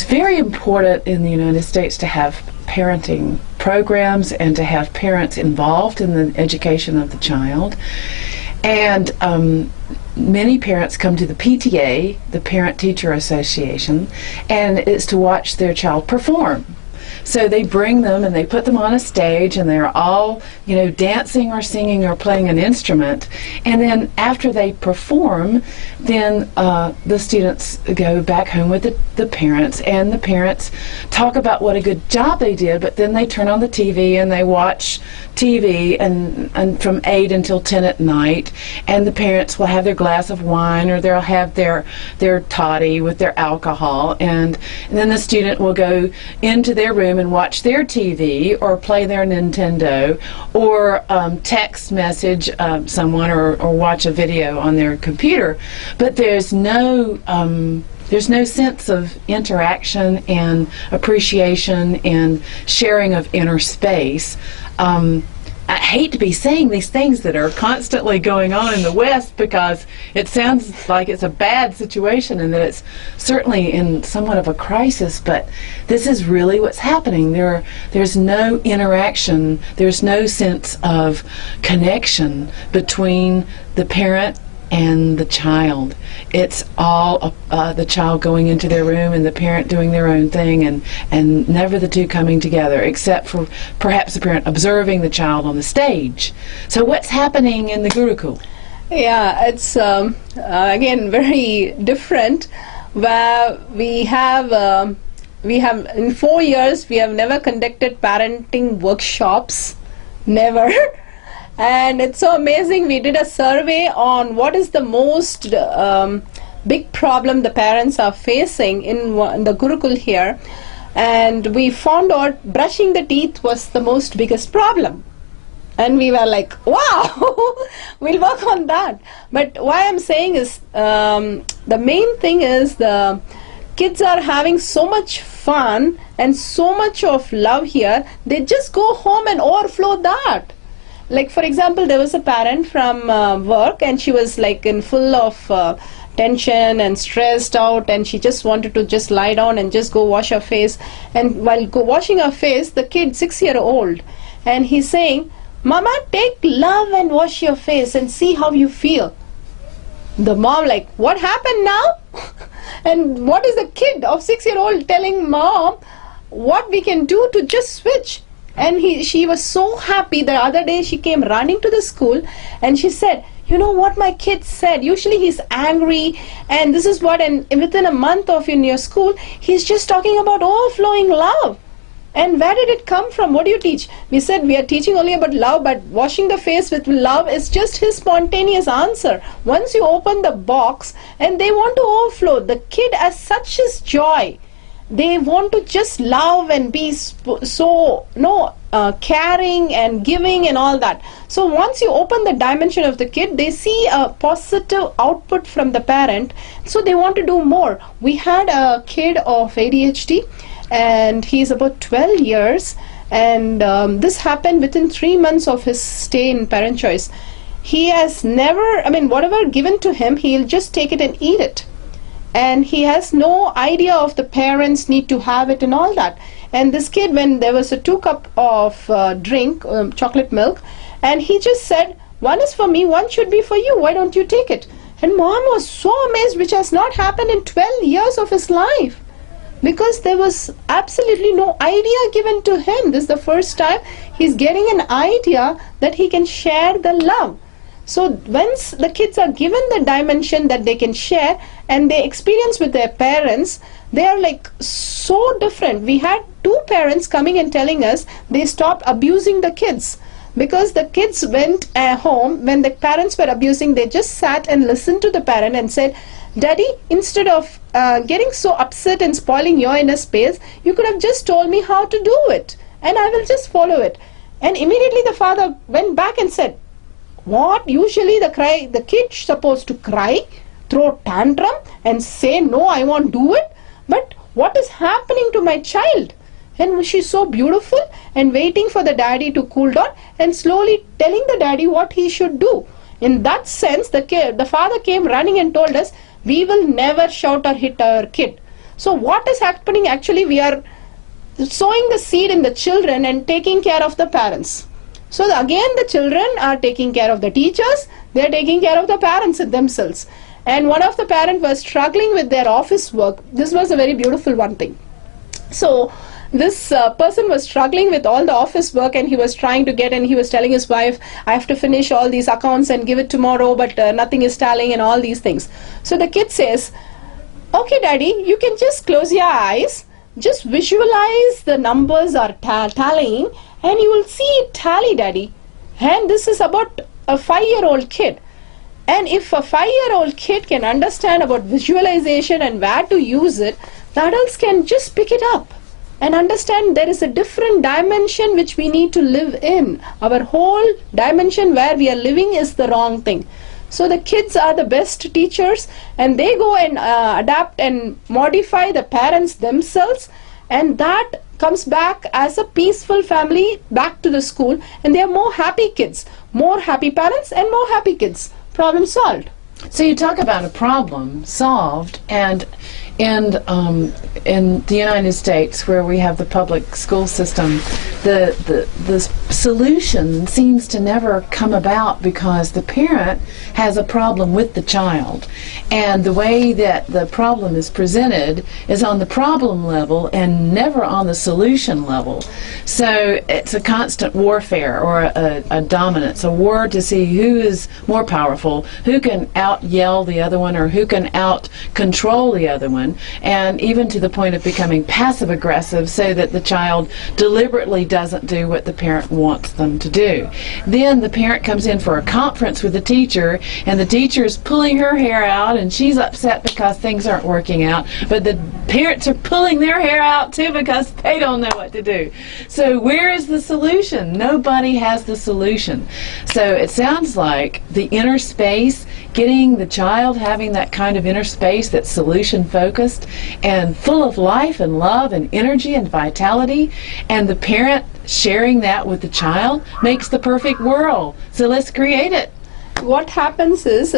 it's very important in the United States to have parenting programs and to have parents involved in the education of the child. And many parents come to the PTA, the Parent Teacher Association, and it's to watch their child perform. So they bring them and they put them on a stage, and they're all, you know, dancing or singing or playing an instrument. And then after they perform, then the students go back home with the parents, and the parents talk about what a good job they did, but then they turn on the TV and they watch TV and from 8 until 10 at night, and the parents will have their glass of wine, or they'll have their toddy with their alcohol, and then the student will go into their room and watch their TV or play their Nintendo, or text message someone, or watch a video on their computer. But there's no sense of interaction and appreciation and sharing of inner space. I hate to be saying these things that are constantly going on in the West, because it sounds like it's a bad situation and that it's certainly in somewhat of a crisis, but this is really what's happening. There's no interaction, there's no sense of connection between the parent and the child. It's all the child going into their room and the parent doing their own thing, and never the two coming together, except for perhaps the parent observing the child on the stage. So what's happening in the Gurukul? Yeah, it's again very different, where we have in 4 years we have never conducted parenting workshops, never. And it's so amazing. We did a survey on what is the most big problem the parents are facing in the Gurukul here, and we found out brushing the teeth was the most biggest problem. And we were like, wow, we'll work on that. But what I'm saying is, the main thing is the kids are having so much fun and so much of love here, they just go home and overflow that. Like, for example, there was a parent from work, and she was like in full of tension and stressed out, and she just wanted to just lie down and just go wash her face. And while washing her face, the kid, 6-year-old, and he's saying, "Mama, take love and wash your face and see how you feel." The mom like, "What happened now?" And what is the kid of 6-year-old telling mom what we can do to just switch? And she was so happy. The other day she came running to the school and she said, "You know what my kid said? Usually he's angry, and this is what, and within a month of in your school, he's just talking about overflowing love." And where did it come from? What do you teach? We said we are teaching only about love, but washing the face with love is just his spontaneous answer. Once you open the box and they want to overflow, the kid has such his joy. They want to just love and be so caring and giving and all that. So once you open the dimension of the kid, they see a positive output from the parent, so they want to do more. We had a kid of ADHD, and he's about 12 years, and this happened within 3 months of his stay in Parent Choice. He has never, whatever given to him, he'll just take it and eat it. And he has no idea of the parents need to have it and all that. And this kid, when there was a 2 cup of drink, chocolate milk, and he just said, "One is for me, one should be for you, why don't you take it?" And mom was so amazed, which has not happened in 12 years of his life, because there was absolutely no idea given to him. This is the first time he's getting an idea that he can share the love. So once the kids are given the dimension that they can share and they experience with their parents, they are like so different. We had 2 parents coming and telling us they stopped abusing the kids, because the kids went home when the parents were abusing. They just sat and listened to the parent and said, "Daddy, instead of getting so upset and spoiling your inner space, you could have just told me how to do it and I will just follow it." And immediately the father went back and said, "What? Usually the kid's supposed to cry, throw tantrum and say, 'No, I won't do it.' But what is happening to my child?" And she's so beautiful and waiting for the daddy to cool down and slowly telling the daddy what he should do. In that sense, the father came running and told us, "We will never shout or hit our kid." So what is happening? Actually, we are sowing the seed in the children and taking care of the parents. So again, the children are taking care of the teachers, they are taking care of the parents themselves. And one of the parents was struggling with their office work. This was a very beautiful one thing. So this person was struggling with all the office work, and he was trying to get, and he was telling his wife, I have to finish all these accounts and give it tomorrow, but nothing is tallying and all these things. So the kid says, okay daddy, you can just close your eyes, just visualize the numbers are tallying, and you will see it tally, daddy. And this is about a 5-year-old kid. And if a 5-year-old kid can understand about visualization and where to use it, the adults can just pick it up and understand there is a different dimension which we need to live in. Our whole dimension where we are living is the wrong thing. So the kids are the best teachers, and they go and adapt and modify the parents themselves, and that comes back as a peaceful family back to the school, and they are more happy kids, more happy parents and more happy kids. Problem solved. So you talk about a problem solved, and in the United States, where we have the public school system, the solution seems to never come about because the parent has a problem with the child, and the way that the problem is presented is on the problem level and never on the solution level. So it's a constant warfare, or a dominance, a war to see who is more powerful, who can out yell the other one, or who can out control the other one, and even to the point of becoming passive aggressive, so that the child deliberately doesn't do what the parent wants them to do. Then the parent comes in for a conference with the teacher, and the teacher is pulling her hair out, and she's upset because things aren't working out, but the parents are pulling their hair out too because they don't know what to do. So where is the solution? Nobody has the solution. So it sounds like the inner space, getting the child having that kind of inner space that's solution focused and full of life and love and energy and vitality, and the parent sharing that with the child, makes the perfect world. So let's create it. What happens is,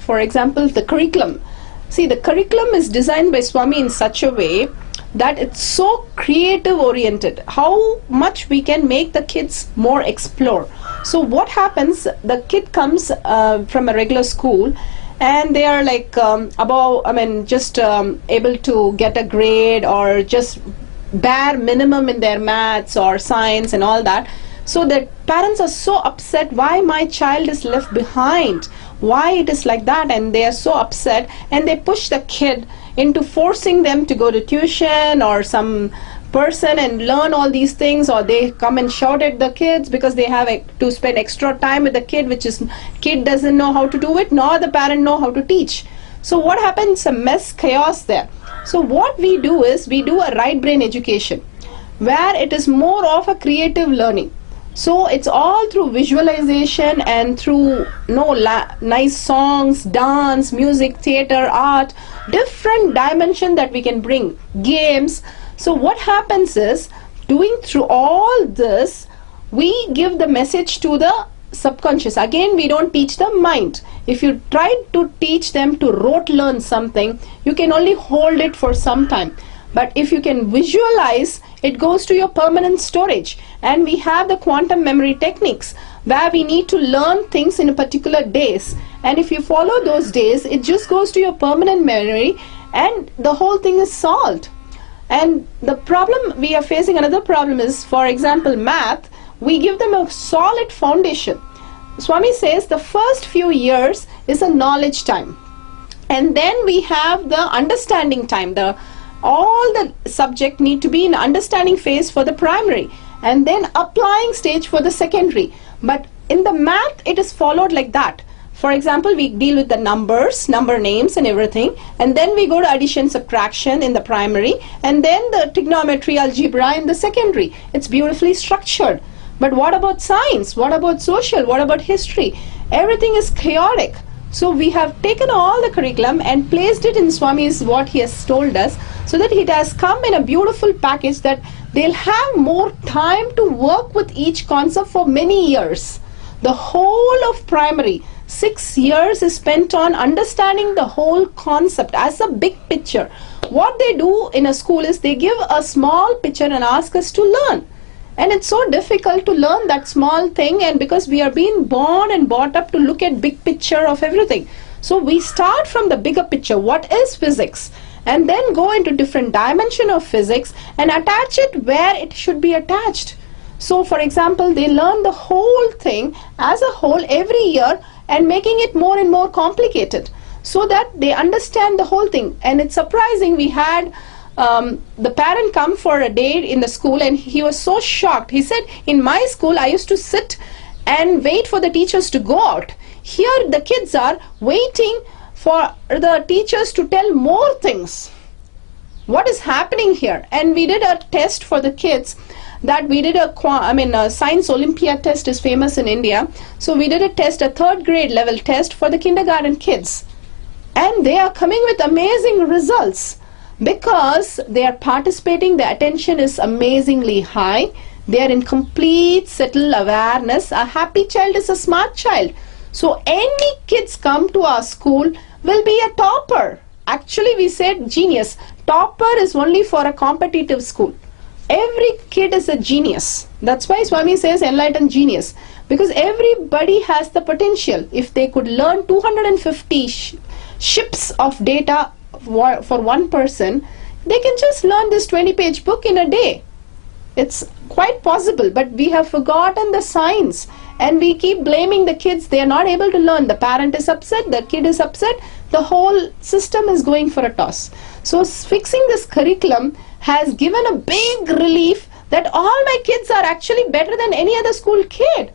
for example, the curriculum. See, the curriculum is designed by Swami in such a way that it's so creative oriented, how much we can make the kids more explore. So what happens, the kid comes from a regular school, and they are like just able to get a grade, or just bare minimum in their maths or science and all that. So the parents are so upset, why my child is left behind, why it is like that, and they are so upset, and they push the kid into forcing them to go to tuition or some person and learn all these things, or they come and shout at the kids because they have to spend extra time with the kid, which is kid doesn't know how to do it, nor the parent know how to teach. So what happens? A mess, chaos there. So what we do is, we do a right brain education where it is more of a creative learning. So it's all through visualization and through nice songs, dance, music, theater, art, different dimension that we can bring, games. So what happens is, doing through all this, we give the message to the subconscious. Again, we don't teach the mind. If you try to teach them to rote learn something, you can only hold it for some time. But if you can visualize, it goes to your permanent storage. And we have the quantum memory techniques where we need to learn things in a particular days. And if you follow those days, it just goes to your permanent memory, and the whole thing is solved. And the problem we are facing, another problem is, for example, math, we give them a solid foundation. Swami says the first few years is a knowledge time. And then we have the understanding time. All the subject need to be in understanding phase for the primary, and then applying stage for the secondary. But in the math, it is followed like that. For example, we deal with the numbers, number names and everything, and then we go to addition, subtraction in the primary, and then the trigonometry, algebra in the secondary. It's beautifully structured. But what about science? What about social? What about history? Everything is chaotic. So we have taken all the curriculum and placed it in Swami's, what he has told us, so that it has come in a beautiful package that they'll have more time to work with each concept for many years. The whole of primary, 6 years is spent on understanding the whole concept as a big picture. what they do in a school is they give a small picture and ask us to learn. And it's so difficult to learn that small thing, and because we are being born and brought up to look at big picture of everything. So we start from the bigger picture, what is physics, and then go into different dimension of physics and attach it where it should be attached. So for example, they learn the whole thing as a whole every year and making it more and more complicated so that they understand the whole thing. And it's surprising, we had the parent come for a day in the school and he was so shocked. He said, in my school I used to sit and wait for the teachers to go out. Here the kids are waiting for the teachers to tell more things. What is happening here? And we did a test for the kids, that we did a science Olympiad test is famous in India. So we did a test, a 3rd grade level test for the kindergarten kids. And they are coming with amazing results because they are participating, the attention is amazingly high, they are in complete settled awareness. A happy child is a smart child. So any kids come to our school will be a topper. Actually we said genius. Topper is only for a competitive school. Every kid is a genius. That's why Swami says enlightened genius, because everybody has the potential. If they could learn 250 ships of data for one person, they can just learn this 20-page book in a day. It's quite possible, but we have forgotten the science and we keep blaming the kids. They are not able to learn. The parent is upset, the kid is upset, the whole system is going for a toss. So fixing this curriculum has given a big relief that all my kids are actually better than any other school kid.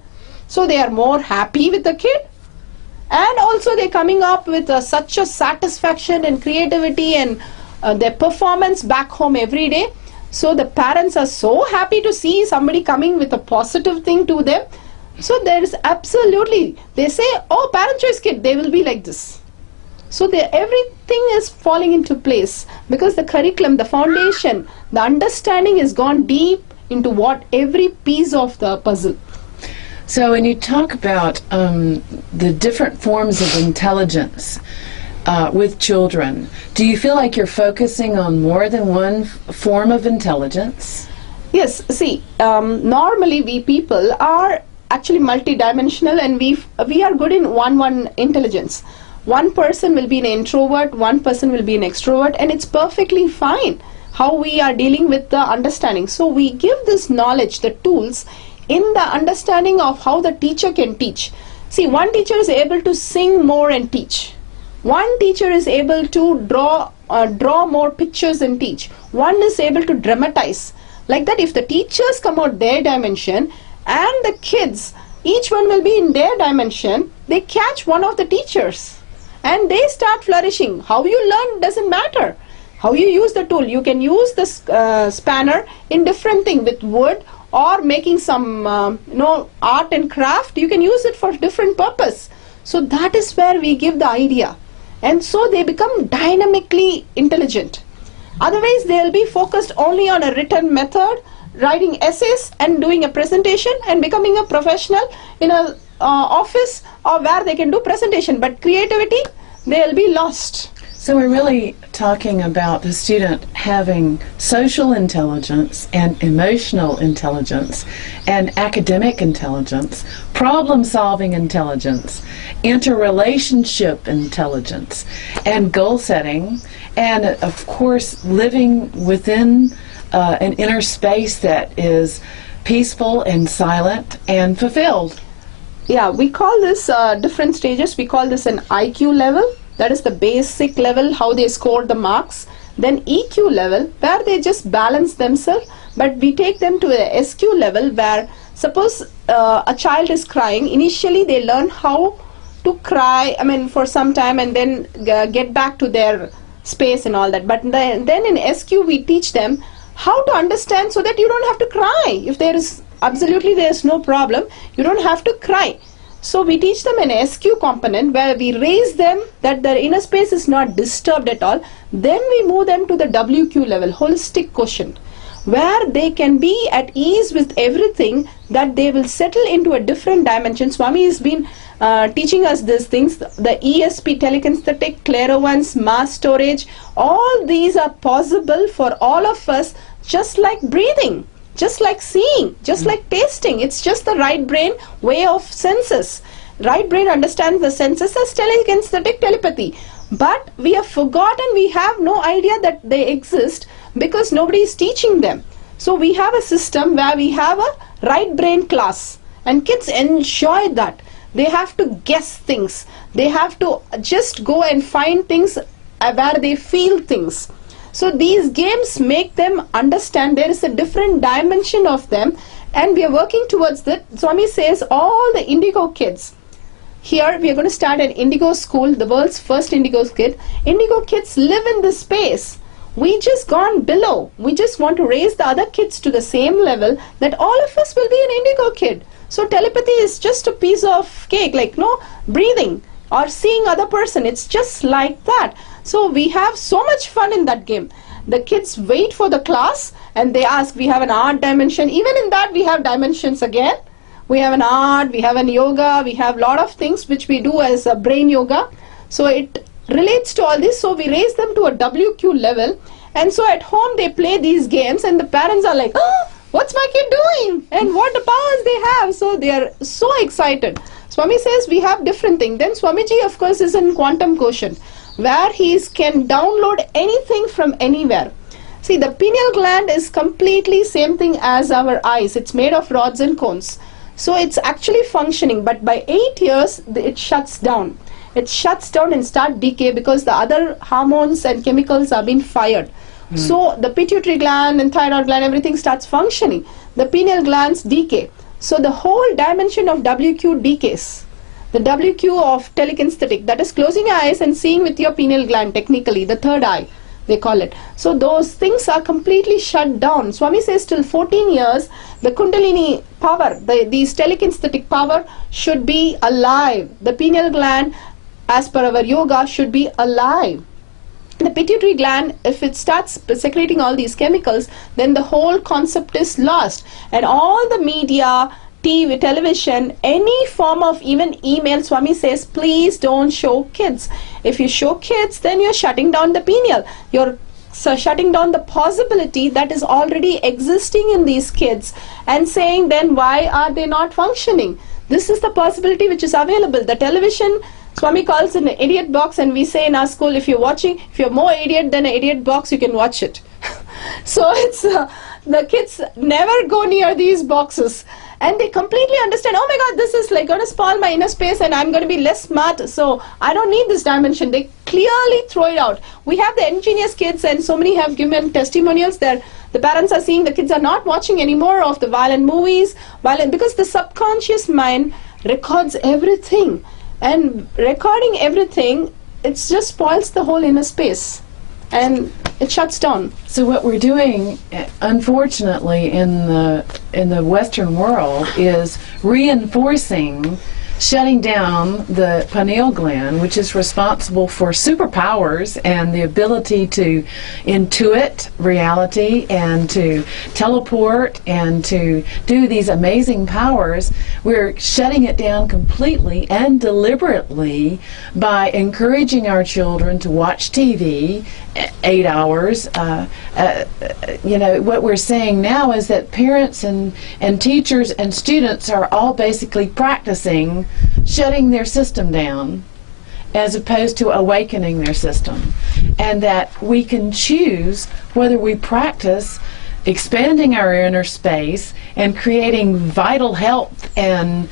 So they are more happy with the kid, and also they're coming up with such a satisfaction and creativity and their performance back home every day. So the parents are so happy to see somebody coming with a positive thing to them. So there is absolutely, they say, oh, parent choice kid, they will be like this. So everything is falling into place because the curriculum, the foundation, the understanding has gone deep into what every piece of the puzzle. So when you talk about the different forms of intelligence with children, do you feel like you're focusing on more than one form of intelligence? Yes, see, normally we people are actually multidimensional, and we are good in one intelligence. One person will be an introvert, one person will be an extrovert, and it's perfectly fine how we are dealing with the understanding. So we give this knowledge, the tools, in the understanding of how the teacher can teach. See, one teacher is able to sing more and teach. One teacher is able to draw more pictures and teach. One is able to dramatize. Like that, if the teachers come out their dimension and the kids, each one will be in their dimension, they catch one of the teachers and they start flourishing. How you learn doesn't matter. How you use the tool. You can use the spanner in different thing with wood, or making some art and craft. You can use it for different purpose. So that is where we give the idea, and so they become dynamically intelligent. Otherwise they will be focused only on a written method, writing essays and doing a presentation and becoming a professional in a office or where they can do presentation, but creativity, they will be lost. So we're really talking about the student having social intelligence and emotional intelligence and academic intelligence, problem-solving intelligence, interrelationship intelligence, and goal setting, and of course living within an inner space that is peaceful and silent and fulfilled. Yeah, we call this different stages. We call this an IQ level. That is the basic level, how they score the marks. Then EQ level, where they just balance themselves. But we take them to a SQ level, where suppose a child is crying. Initially they learn how to cry, for some time, and then get back to their space and all that. But then in SQ we teach them how to understand, so that you don't have to cry. If there is no problem, you don't have to cry. So we teach them an SQ component, where we raise them that their inner space is not disturbed at all. Then we move them to the WQ level, holistic quotient, where they can be at ease with everything, that they will settle into a different dimension. Swami has been teaching us these things, the ESP, telekinesthetic, clairvoyance, mass storage, all these are possible for all of us, just like breathing, just like seeing, just like tasting. It's just the right brain way of senses. Right brain understands the senses as telekinesthetic, telepathy. But we have forgotten, we have no idea that they exist because nobody is teaching them. So we have a system where we have a right brain class, and kids enjoy that. They have to guess things. They have to just go and find things where they feel things. So these games make them understand there is a different dimension of them, and we are working towards that. Swami says all the indigo kids, here we are going to start an indigo school, the world's first indigo kid. Indigo kids live in this space. We just gone below. We just want to raise the other kids to the same level, that all of us will be an indigo kid. So telepathy is just a piece of cake, like breathing or seeing other person. It's just like that. So we have so much fun in that game. The kids wait for the class and they ask, we have an art dimension. Even in that we have dimensions again. We have an art, we have an yoga, we have a lot of things which we do as a brain yoga. So it relates to all this. So we raise them to a WQ level. And so at home they play these games and the parents are like, oh, what's my kid doing? And what the powers they have. So they are so excited. Swami says we have different things. Then Swamiji, of course, is in quantum quotient, where he can download anything from anywhere. See, the pineal gland is completely same thing as our eyes. It's made of rods and cones. So it's actually functioning, but by 8 years, it shuts down. It shuts down and start decay because the other hormones and chemicals are being fired. So the pituitary gland and thyroid gland, everything starts functioning. The pineal glands decay. So the whole dimension of WQ decays. The WQ of telekinesthetic, that is closing your eyes and seeing with your pineal gland, technically, the third eye, they call it. So those things are completely shut down. Swami says till 14 years, the Kundalini power, these telekinesthetic power should be alive. The pineal gland, as per our yoga, should be alive. The pituitary gland, if it starts secreting all these chemicals, then the whole concept is lost. And all the media, TV, television, any form of even email, Swami says, please don't show kids. If you show kids, then you're shutting down the pineal. You're shutting down the possibility that is already existing in these kids and saying, then why are they not functioning? This is the possibility which is available. The television, Swami calls it an idiot box, and we say in our school, if you're watching, if you're more idiot than an idiot box, you can watch it. So it's the kids never go near these boxes, and they completely understand, oh my God, this is like going to spoil my inner space and I'm going to be less smart, so I don't need this dimension. They clearly throw it out. We have the ingenious kids, and so many have given testimonials that the parents are seeing the kids are not watching anymore of the violent movies, because the subconscious mind records everything. And recording everything, it just spoils the whole inner space and it shuts down. So what we're doing, unfortunately, in the Western world is reinforcing shutting down the pineal gland, which is responsible for superpowers and the ability to intuit reality and to teleport and to do these amazing powers. We're shutting it down completely and deliberately by encouraging our children to watch TV 8 hours. What we're saying now is that parents and teachers and students are all basically practicing shutting their system down as opposed to awakening their system, and that we can choose whether we practice expanding our inner space and creating vital health and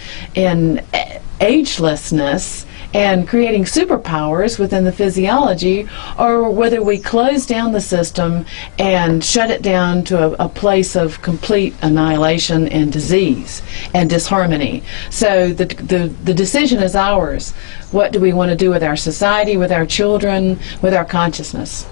agelessness and creating superpowers within the physiology, or whether we close down the system and shut it down to a place of complete annihilation and disease and disharmony. So the decision is ours. What do we want to do with our society, with our children, with our consciousness?